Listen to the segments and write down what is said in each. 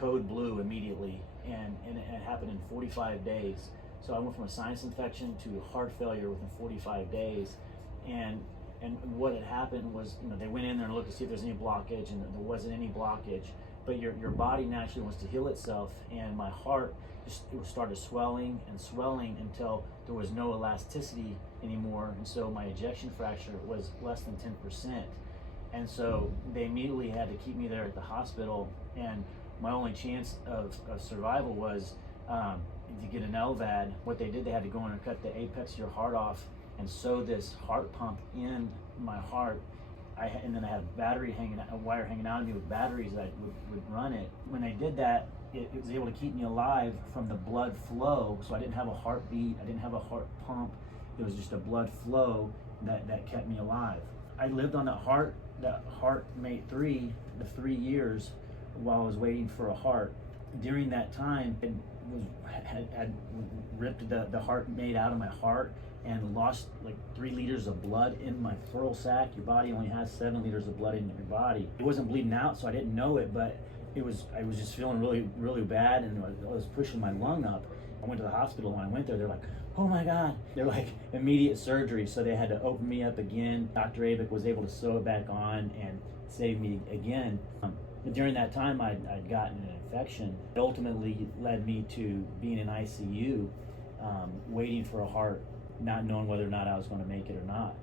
code blue immediately, and it happened in 45 days. So I went from a sinus infection to heart failure within 45 days, and what had happened was, they went in there and looked to see if there's any blockage, and there wasn't any blockage. But your body naturally wants to heal itself, and my heart it started swelling and swelling until there was no elasticity anymore, and so my ejection fraction was less than 10%. And so they immediately had to keep me there at the hospital, and my only chance of survival was to get an LVAD. What they did, they had to go in and cut the apex of your heart off and sew this heart pump in my heart. And then I had a wire hanging out of me with batteries that would run it. When they did that, it was able to keep me alive from the blood flow. So I didn't have a heartbeat, I didn't have a heart pump. It was just a blood flow that kept me alive. I lived on that HeartMate 3, the 3 years while I was waiting for a heart. During that time, it had ripped the HeartMate out of my heart and lost like 3 liters of blood in my pleural sac. Your body only has 7 liters of blood in your body. It wasn't bleeding out, so I didn't know it, but I was just feeling really, really bad, and I was pushing my lung up. I went to the hospital. When I went there, they're like, oh my God. They're like, immediate surgery. So they had to open me up again. Dr. Abick was able to sew it back on and save me again. But during that time, I'd gotten an infection. It ultimately led me to being in ICU, waiting for a heart, not knowing whether or not I was going to make it or not.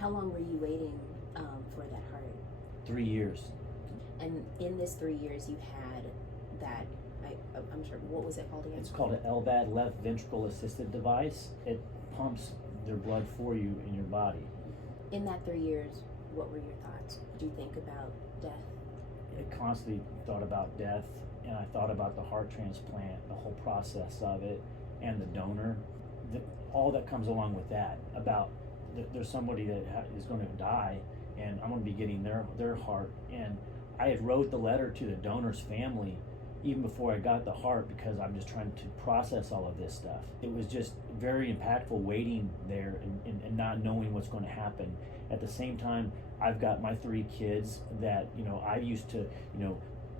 How long were you waiting for that heart? 3 years. And in this 3 years, you had that, I'm sure, what was it called again? It's called an LVAD, left ventricle assisted device. It pumps their blood for you in your body. In that 3 years, what were your thoughts? Did you think about death? I constantly thought about death, and I thought about the heart transplant, the whole process of it, and the donor. All that comes along with that, about there's somebody that is going to die, and I'm going to be getting their heart. And I had wrote the letter to the donor's family even before I got the heart, because I'm just trying to process all of this stuff. It was just very impactful waiting there and not knowing what's going to happen. At the same time, I've got my 3 kids that, I used to,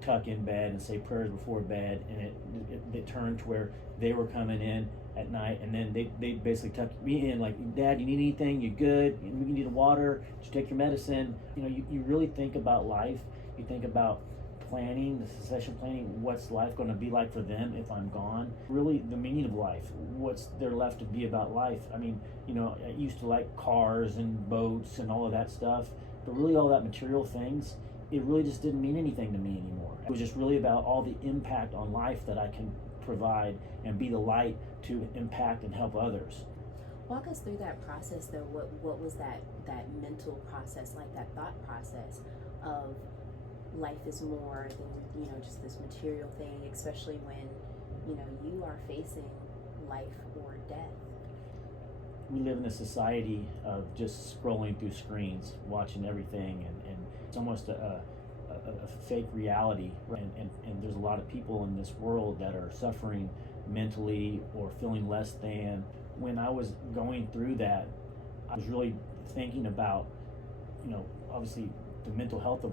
tuck in bed and say prayers before bed, and it turned to where they were coming in at night, and then they basically tuck me in like, Dad, you need anything? You good? You need water? Did you take your medicine? You really think about life. You think about planning, the succession planning, what's life going to be like for them if I'm gone? Really, the meaning of life, what's there left to be about life? I mean, I used to like cars and boats and all of that stuff, but really all that material things, it really just didn't mean anything to me anymore. It was just really about all the impact on life that I can provide and be the light to impact and help others. Walk us through that process though. What was that mental process, like that thought process of life is more than just this material thing, especially when you are facing life or death? We live in a society of just scrolling through screens, watching everything, and it's almost a fake reality. And there's a lot of people in this world that are suffering mentally or feeling less than. When I was going through that, I was really thinking about, obviously the mental health of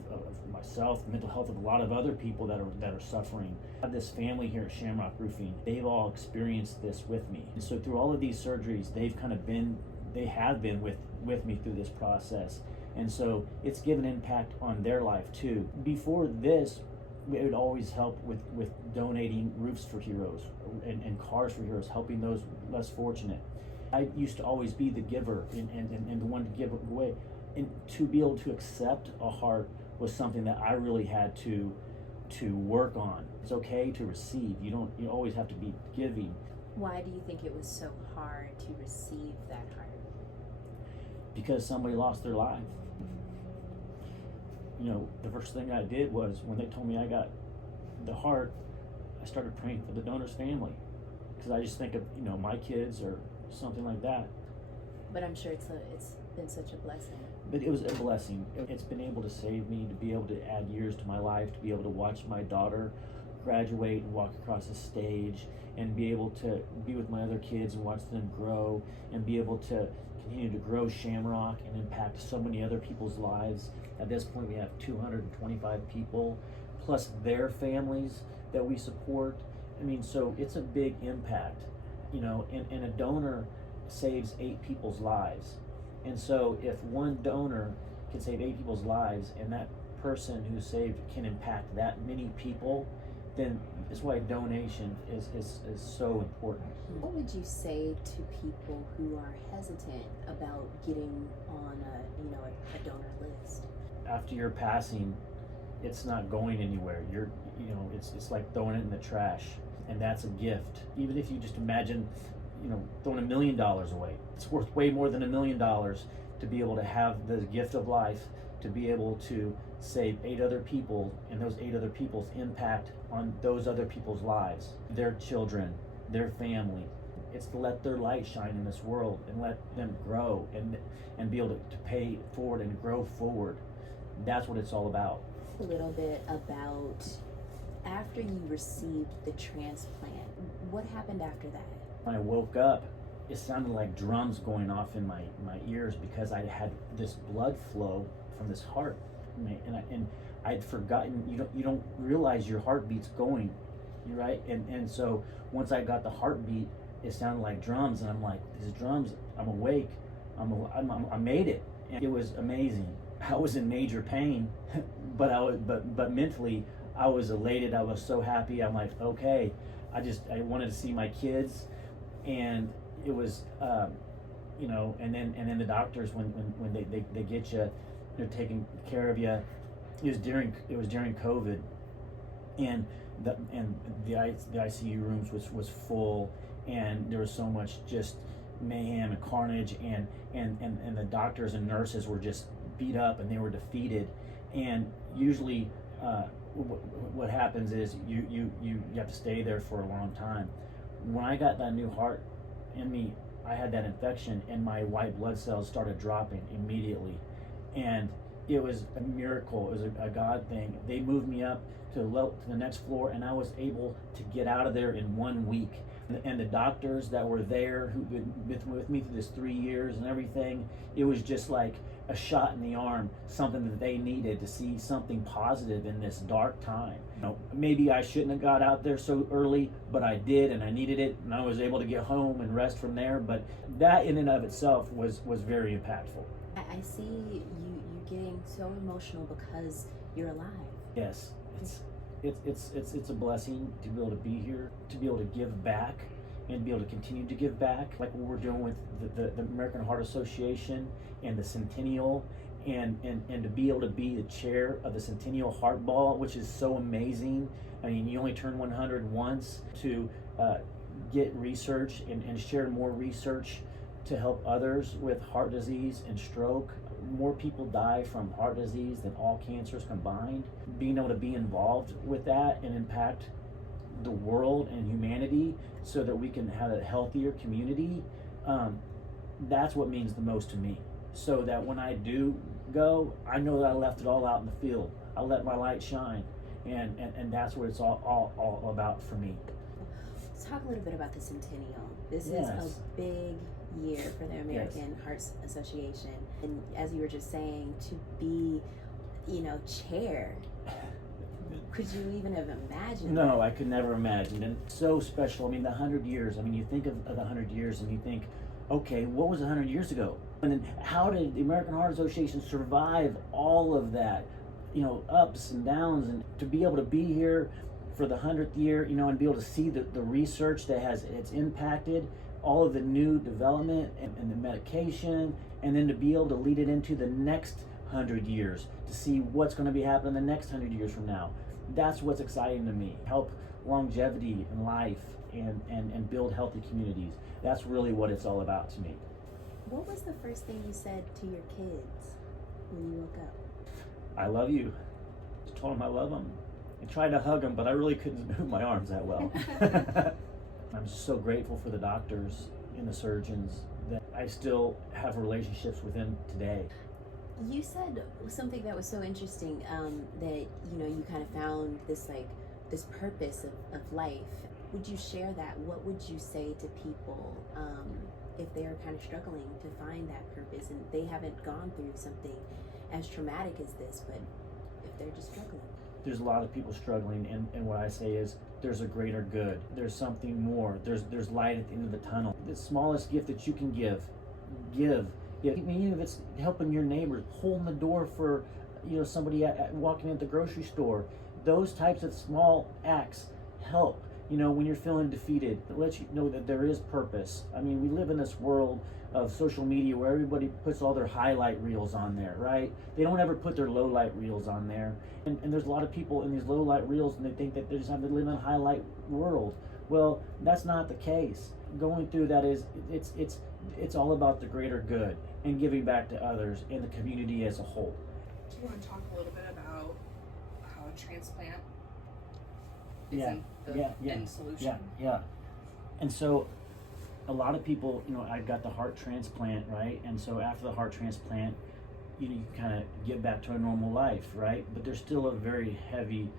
myself, the mental health of a lot of other people that are suffering. I have this family here at Shamrock Roofing. They've all experienced this with me. And so through all of these surgeries, they have been with me through this process. And so it's given impact on their life too. Before this, it would always help with donating roofs for heroes and cars for heroes, helping those less fortunate. I used to always be the giver and the one to give away. And to be able to accept a heart was something that I really had to work on. It's okay to receive. You always have to be giving. Why do you think it was so hard to receive that heart? Because somebody lost their life. The first thing I did was, when they told me I got the heart, I started praying for the donor's family, because I just think of my kids or something like that. But I'm sure it's been such a blessing. But it was a blessing. It's been able to save me, to be able to add years to my life, to be able to watch my daughter graduate and walk across the stage, and be able to be with my other kids and watch them grow, and be able to continue to grow Shamrock and impact so many other people's lives. At this point, we have 225 people, plus their families that we support. I mean, so it's a big impact, you know, and a donor saves 8 people's lives. And so if one donor can save 8 people's lives, and that person who saved can impact that many people, then that's why donation is so important. What would you say to people who are hesitant about getting on a donor list? After your passing, it's not going anywhere. It's like throwing it in the trash, and that's a gift. Even if you just imagine, throwing $1 million away, it's worth way more than $1 million to be able to have the gift of life, to be able to save 8 other people, and those 8 other people's impact on those other people's lives, their children, their family. It's to let their light shine in this world and let them grow and be able to pay forward and grow forward. That's what it's all about. A little bit about after you received the transplant, what happened after that? When I woke up, it sounded like drums going off in my ears, because I had this blood flow from this heart, and I'd forgotten. You don't realize your heartbeat's going, right? And so once I got the heartbeat, it sounded like drums, and I'm like, these drums. I'm awake. I made it, and it was amazing. I was in major pain, but mentally I was elated. I was so happy. I'm like, okay. I wanted to see my kids, and it was, and then the doctors when they get you, they're taking care of you. It was during COVID, and the ICU rooms was full, and there was so much just mayhem and carnage, and the doctors and nurses were just beat up, and they were defeated. And usually what happens is you have to stay there for a long time. When I got that new heart in me, I had that infection, and my white blood cells started dropping immediately, and it was a miracle. It was a God thing. They moved me up to the next floor, and I was able to get out of there in 1 week. And the doctors that were there, who've been with me through this 3 years and everything, it was just like a shot in the arm, something that they needed to see something positive in this dark time. Maybe I shouldn't have got out there so early, but I did, and I needed it, and I was able to get home and rest from there. But that in and of itself was very impactful. I see you getting so emotional because you're alive. Yes, it's a blessing to be able to be here, to be able to give back, and be able to continue to give back, like what we're doing with the American Heart Association and the Centennial, and to be able to be the chair of the Centennial Heart Ball, which is so amazing. I mean, you only turn 100 once, to get research and share more research to help others with heart disease and stroke. More people die from heart disease than all cancers combined. Being able to be involved with that and impact the world and humanity so that we can have a healthier community, that's what means the most to me. So that when I do go, I know that I left it all out in the field. I let my light shine, and that's what it's all about for me. Let's talk a little bit about the Centennial. This is a big year for the American Heart Association, and as you were just saying, to be, chair. Could you even have imagined? No, I could never imagine. And so special. I mean, the 100 years. I mean, you think of the 100 years, and you think, okay, what was 100 years ago? And then how did the American Heart Association survive all of that? Ups and downs, and to be able to be here for the 100th year, and be able to see the research that it's impacted, all of the new development and the medication, and then to be able to lead it into the next 100 years, to see what's going to be happening the next 100 years from now. That's what's exciting to me. Help longevity in life and build healthy communities. That's really what it's all about to me. What was the first thing you said to your kids when you woke up? I love you. Just told them I love them. I tried to hug them, but I really couldn't move my arms that well. I'm so grateful for the doctors and the surgeons that I still have relationships with them today. You said something that was so interesting, that you kind of found this purpose of life. Would you share that? What would you say to people if they're kind of struggling to find that purpose, and they haven't gone through something as traumatic as this, but if they're just struggling? there's a lot of people struggling, and what I say is there's a greater good. There's something more. There's light at the end of the tunnel. The smallest gift that you can give. Yeah, I mean, even if it's helping your neighbor, holding the door for, somebody walking at the grocery store. Those types of small acts help. When you're feeling defeated, it lets you know that there is purpose. I mean, we live in this world of social media where everybody puts all their highlight reels on there, right? They don't ever put their low light reels on there. And there's a lot of people in these low light reels, and they think that they just have to live in a highlight world. Well, that's not the case. Going through that it's all about the greater good and giving back to others and the community as a whole. Do you want to talk a little bit about how a transplant Yeah, isn't the end solution? Yeah. And so a lot of people, I got the heart transplant, right? And so after the heart transplant, you kind of get back to a normal life, right? But there's still a very heavy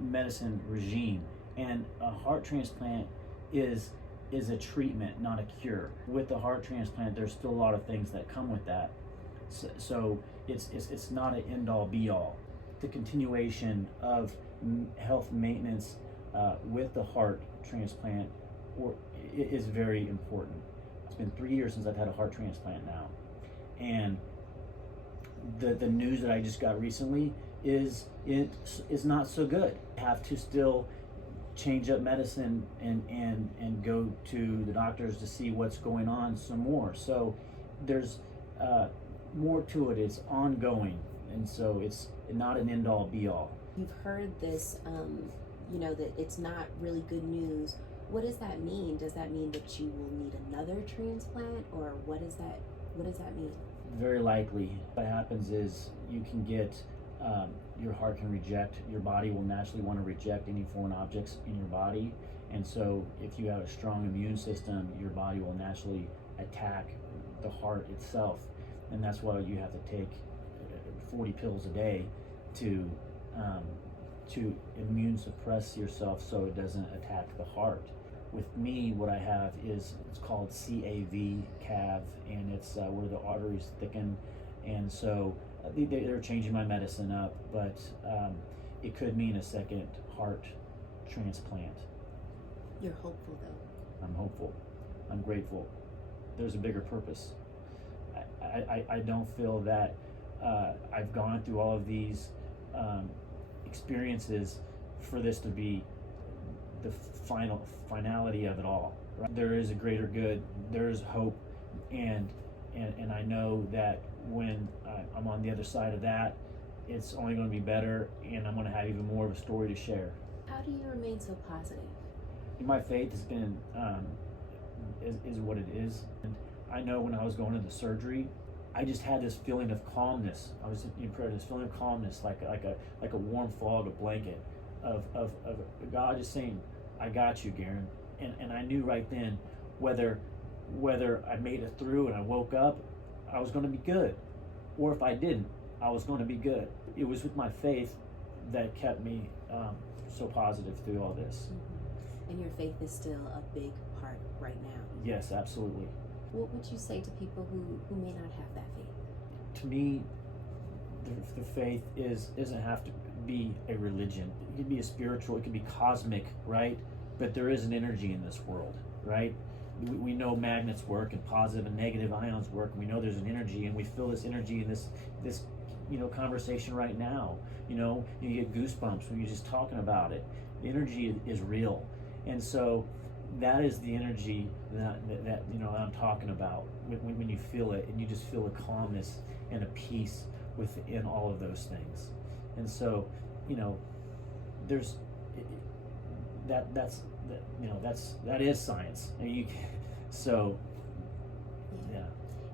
medicine regime. And a heart transplant is a treatment, not a cure. With the heart transplant, there's still a lot of things that come with that. So it's not an end-all be-all. The continuation of health maintenance with the heart transplant is very important. It's been 3 years since I've had a heart transplant now, and the news that I just got recently is not so good. I have to still change up medicine and go to the doctors to see what's going on some more. So there's more to it. It's ongoing, and so it's not an end-all be-all. You've heard this, that it's not really good news. What does that mean? Does that mean that you will need another transplant, or what does that mean? Very likely. What happens is you can get, your heart can reject, your body will naturally want to reject any foreign objects in your body. And so if you have a strong immune system, your body will naturally attack the heart itself. And that's why you have to take 40 pills a day to immune suppress yourself so it doesn't attack the heart. With me, what I have is, it's called CAV, and it's where the arteries thicken. And so they're changing my medicine up, but it could mean a second heart transplant. You're hopeful, though. I'm hopeful. I'm grateful. There's a bigger purpose. I don't feel that I've gone through all of these experiences for this to be the finality of it all. Right? There is a greater good. There is hope, and I know that when I'm on the other side of that, it's only going to be better, and I'm going to have even more of a story to share. How do you remain so positive? My faith has been is what it is, and I know when I was going into surgery, I just had this feeling of calmness. I was in prayer, this feeling of calmness, like a warm fog, a blanket of God just saying, "I got you, Garen." And I knew right then whether I made it through and I woke up, I was going to be good, or if I didn't, I was going to be good. It was with my faith that kept me so positive through all this. Mm-hmm. And your faith is still a big part right now. Yes, absolutely. What would you say to people who may not have that faith? To me, the faith doesn't have to be a religion. It could be a spiritual, it could be cosmic, right? But there is an energy in this world, right? We know magnets work and positive and negative ions work. And we know there's an energy, and we feel this energy in this conversation right now. You get goosebumps when you're just talking about it. The energy is real, and so that is the energy that I'm talking about. When you feel it, and you just feel a calmness and a peace within all of those things, and so there's that is science. Yeah.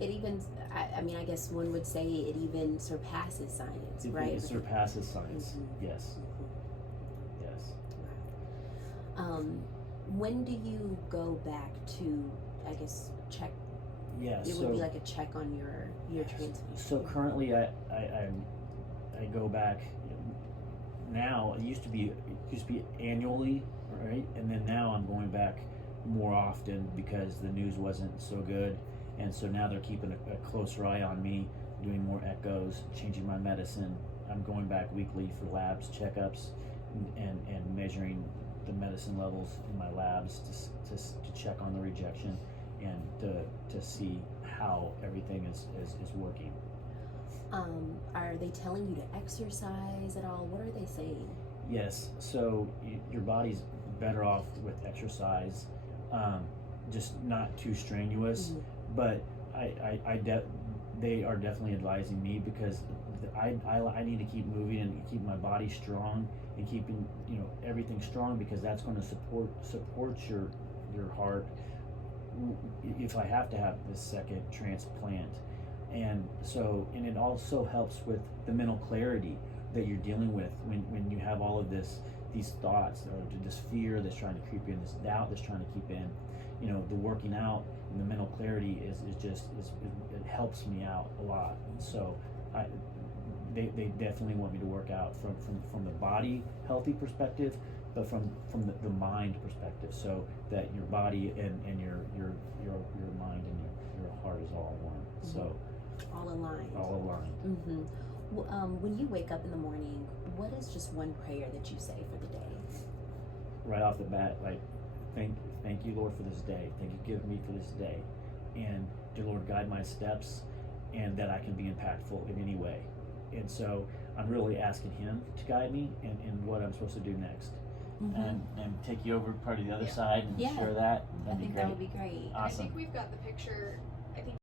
It even, I guess one would say it even surpasses science, right? It surpasses science. Mm-hmm. Yes. Mm-hmm. Yes. Wow. When do you go back to, I guess, check? Yeah. It would be like a check on your transplant. So currently, I go back. Now it used to be annually, right? And then now I'm going back more often because the news wasn't so good, and so now they're keeping a closer eye on me, doing more echoes, changing my medicine, I'm going back weekly for labs, checkups, and measuring the medicine levels in my labs to check on the rejection and to see how everything is working. Are they telling you to exercise at all? What are they saying? Yes, so your body's better off with exercise, just not too strenuous. Mhm. But they are definitely advising me because I need to keep moving and keep my body strong and keeping everything strong, because that's going to support your heart if I have to have this second transplant. And it also helps with the mental clarity that you're dealing with when you have all of these thoughts, or this fear that's trying to creep in, this doubt that's trying to keep in. The working out and the mental clarity it helps me out a lot. So they definitely want me to work out from the body healthy perspective, but from the mind perspective, so that your body and your mind and your heart is all one. Mm-hmm. So all aligned. All aligned. Mm-hmm. When you wake up in the morning, what is just one prayer that you say for the day? Right off the bat, like, thank you, Lord, for this day. Thank you, give me for this day, and dear Lord, guide my steps, and that I can be impactful in any way. And so I'm really asking Him to guide me in what I'm supposed to do next. Mm-hmm. And take you over part of the other Yeah. side and Yeah. share that. I think that would be great. Awesome. I think we've got the picture